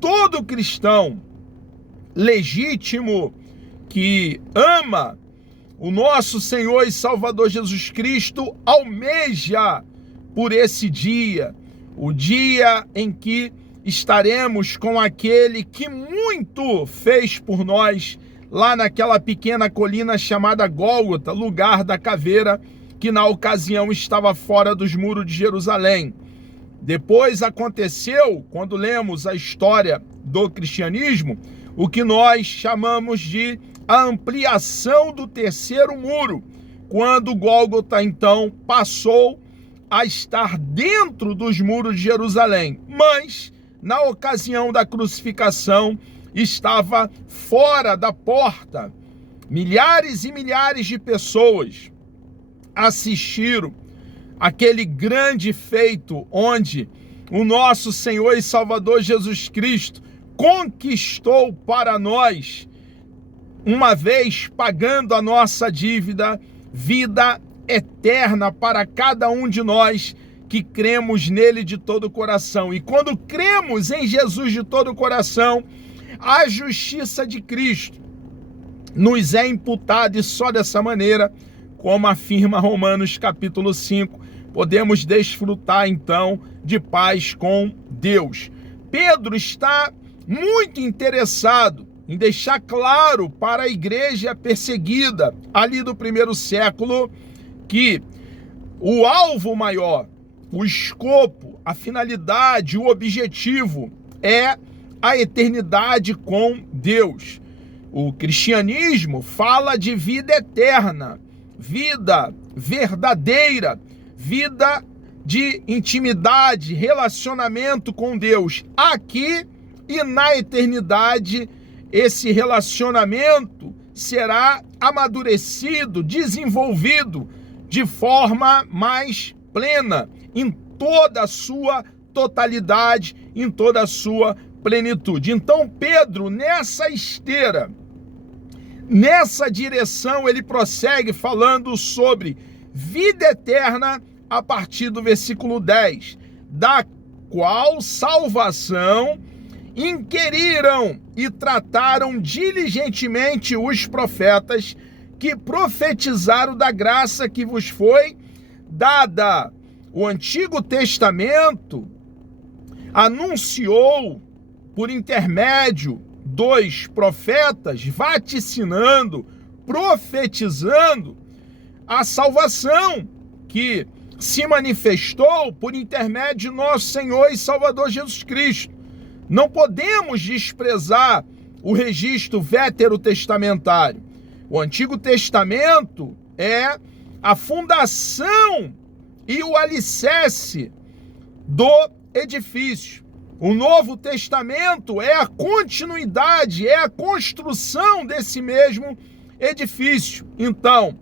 todo cristão legítimo que ama o nosso Senhor e Salvador Jesus Cristo almeja por esse dia, o dia em que estaremos com aquele que muito fez por nós lá naquela pequena colina chamada Gólgota, lugar da caveira, que na ocasião estava fora dos muros de Jerusalém. Depois aconteceu, quando lemos a história do cristianismo, o que nós chamamos de a ampliação do terceiro muro, quando Gólgota então passou a estar dentro dos muros de Jerusalém, mas na ocasião da crucificação estava fora da porta. Milhares e milhares de pessoas assistiram aquele grande feito onde o nosso Senhor e Salvador Jesus Cristo conquistou para nós, uma vez pagando a nossa dívida, vida eterna para cada um de nós que cremos nele de todo o coração. E quando cremos em Jesus de todo o coração, a justiça de Cristo nos é imputada, e só dessa maneira, como afirma Romanos capítulo 5, podemos desfrutar então de paz com Deus. Pedro está muito interessado em deixar claro para a igreja perseguida ali do primeiro século que o alvo maior, o escopo, a finalidade, o objetivo é a eternidade com Deus. O cristianismo fala de vida eterna, vida verdadeira, vida de intimidade, relacionamento com Deus. Aqui e na eternidade, esse relacionamento será amadurecido, desenvolvido de forma mais plena, em toda a sua totalidade, em toda a sua plenitude. Então Pedro, nessa esteira, nessa direção, ele prossegue falando sobre vida eterna a partir do versículo 10, da qual salvação inquiriram e trataram diligentemente os profetas que profetizaram da graça que vos foi dada. O Antigo Testamento anunciou por intermédio dos profetas, vaticinando, profetizando a salvação que se manifestou por intermédio de nosso Senhor e Salvador Jesus Cristo. Não podemos desprezar o registro veterotestamentário. O Antigo Testamento é a fundação e o alicerce do edifício. O Novo Testamento é a continuidade, é a construção desse mesmo edifício. Então,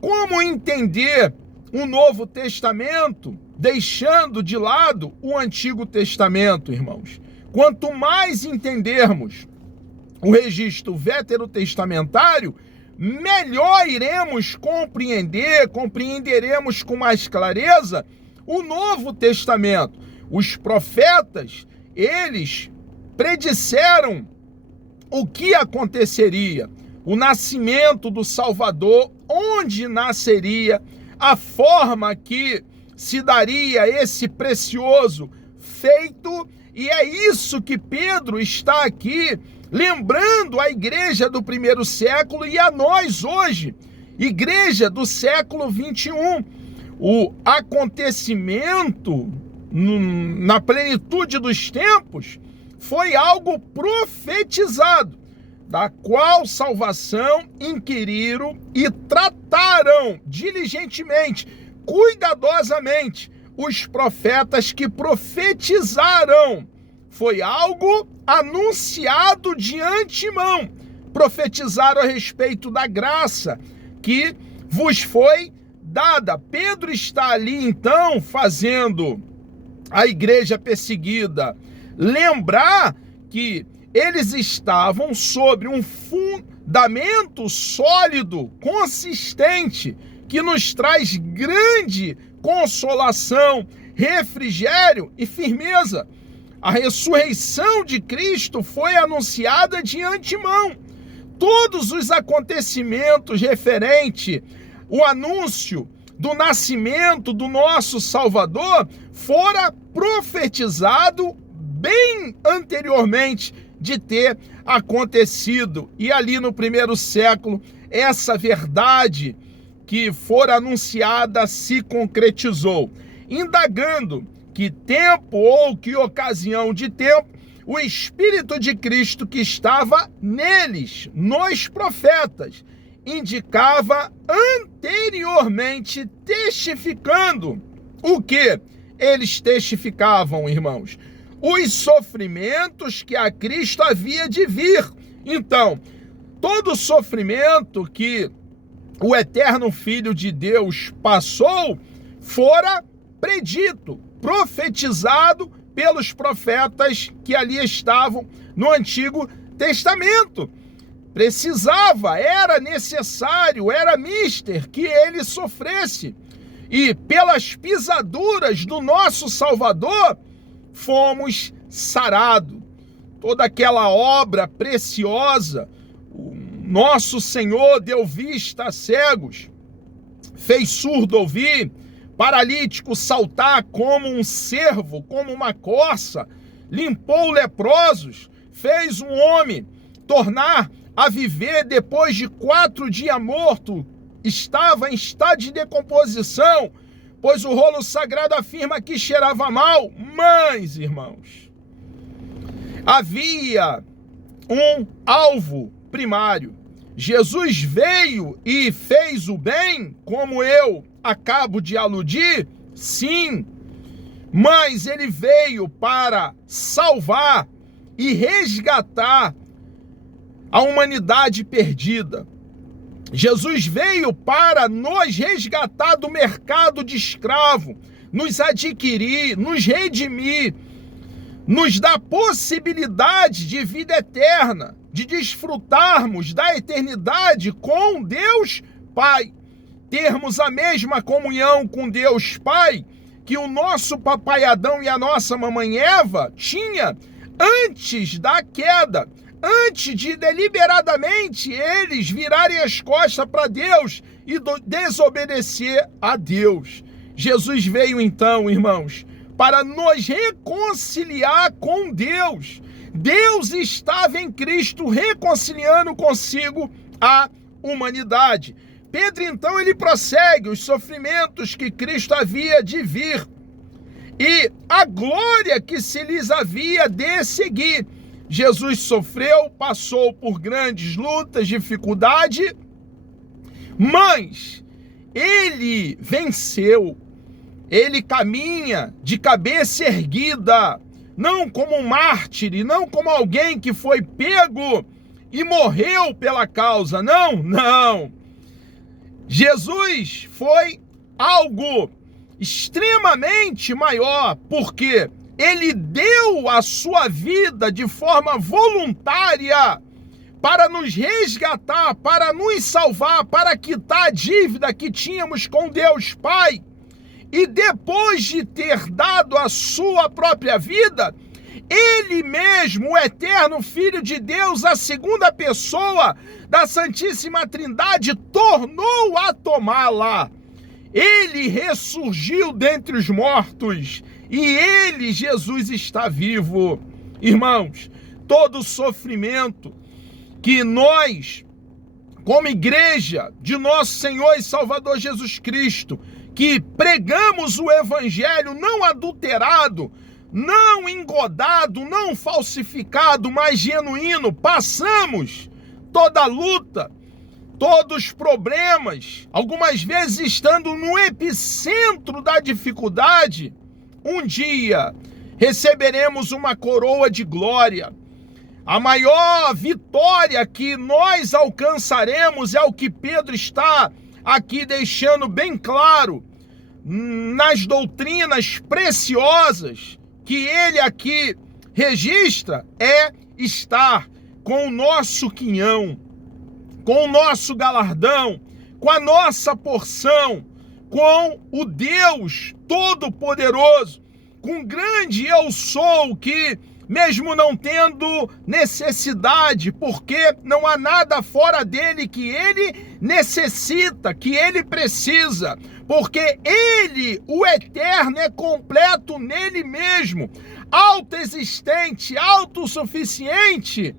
como entender o Novo Testamento deixando de lado o Antigo Testamento, irmãos? Quanto mais entendermos o registro veterotestamentário, melhor iremos compreenderemos com mais clareza o Novo Testamento. Os profetas, eles predisseram o que aconteceria, o nascimento do Salvador, onde nasceria, a forma que se daria esse precioso feito. E é isso que Pedro está aqui lembrando à igreja do primeiro século e a nós hoje, igreja do século 21. O acontecimento na plenitude dos tempos foi algo profetizado, da qual salvação inquiriram e trataram diligentemente, cuidadosamente, os profetas que profetizaram. Foi algo anunciado de antemão. Profetizaram a respeito da graça que vos foi dada. Pedro está ali, então, fazendo a igreja perseguida lembrar que eles estavam sobre um fundamento sólido, consistente, que nos traz grande consolação, refrigério e firmeza. A ressurreição de Cristo foi anunciada de antemão. Todos os acontecimentos referentes ao anúncio do nascimento do nosso Salvador fora profetizado bem anteriormente de ter acontecido. E ali no primeiro século, essa verdade que fora anunciada se concretizou. Indagando que tempo ou que ocasião de tempo, o Espírito de Cristo que estava neles, nos profetas, indicava anteriormente, testificando o que eles testificavam, irmãos? Os sofrimentos que a Cristo havia de vir. Então, todo sofrimento que o eterno Filho de Deus passou fora predito, profetizado pelos profetas que ali estavam no Antigo Testamento. Precisava, era necessário, era mister que ele sofresse. E pelas pisaduras do nosso Salvador, fomos sarados. Toda aquela obra preciosa, o nosso Senhor deu vista a cegos, fez surdo ouvir, paralítico saltar como um cervo, como uma corça, limpou leprosos, fez um homem tornar a viver depois de 4 dias morto, estava em estado de decomposição, pois o rolo sagrado afirma que cheirava mal. Mas, irmãos, havia um alvo primário. Jesus veio e fez o bem, como eu acabo de aludir, sim, mas ele veio para salvar e resgatar a humanidade perdida. Jesus veio para nos resgatar do mercado de escravo, nos adquirir, nos redimir, nos dar possibilidade de vida eterna, de desfrutarmos da eternidade com Deus Pai, termos a mesma comunhão com Deus Pai que o nosso papai Adão e a nossa mamãe Eva tinha antes da queda, antes de deliberadamente eles virarem as costas para Deus e desobedecer a Deus. Jesus veio então, irmãos, para nos reconciliar com Deus. Deus estava em Cristo reconciliando consigo a humanidade. Pedro então ele prossegue os sofrimentos que Cristo havia de vir e a glória que se lhes havia de seguir. Jesus sofreu, passou por grandes lutas, dificuldade, mas ele venceu. Ele caminha de cabeça erguida, não como um mártir, não como alguém que foi pego e morreu pela causa. Não. Jesus foi algo extremamente maior, porque ele deu a sua vida de forma voluntária para nos resgatar, para nos salvar, para quitar a dívida que tínhamos com Deus Pai. E depois de ter dado a sua própria vida, ele mesmo, o eterno Filho de Deus, a segunda pessoa da Santíssima Trindade, tornou a tomá-la. Ele ressurgiu dentre os mortos e ele, Jesus, está vivo. Irmãos, todo sofrimento que nós, como igreja de nosso Senhor e Salvador Jesus Cristo, que pregamos o evangelho não adulterado, não engodado, não falsificado, mas genuíno, passamos toda a luta, todos os problemas, algumas vezes estando no epicentro da dificuldade, um dia receberemos uma coroa de glória. A maior vitória que nós alcançaremos é o que Pedro está aqui deixando bem claro nas doutrinas preciosas que ele aqui registra, é estar com o nosso quinhão, com o nosso galardão, com a nossa porção, com o Deus Todo-Poderoso, com grande eu sou, que mesmo não tendo necessidade, porque não há nada fora dele que ele necessita, que ele precisa, porque ele, o eterno, é completo nele mesmo, autoexistente, autossuficiente,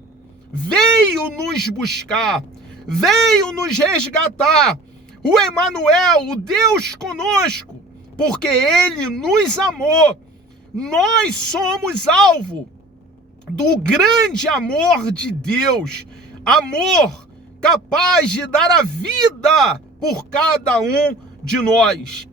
veio nos buscar, veio nos resgatar, o Emanuel, o Deus conosco, porque ele nos amou. Nós somos alvo do grande amor de Deus, amor capaz de dar a vida por cada um de nós.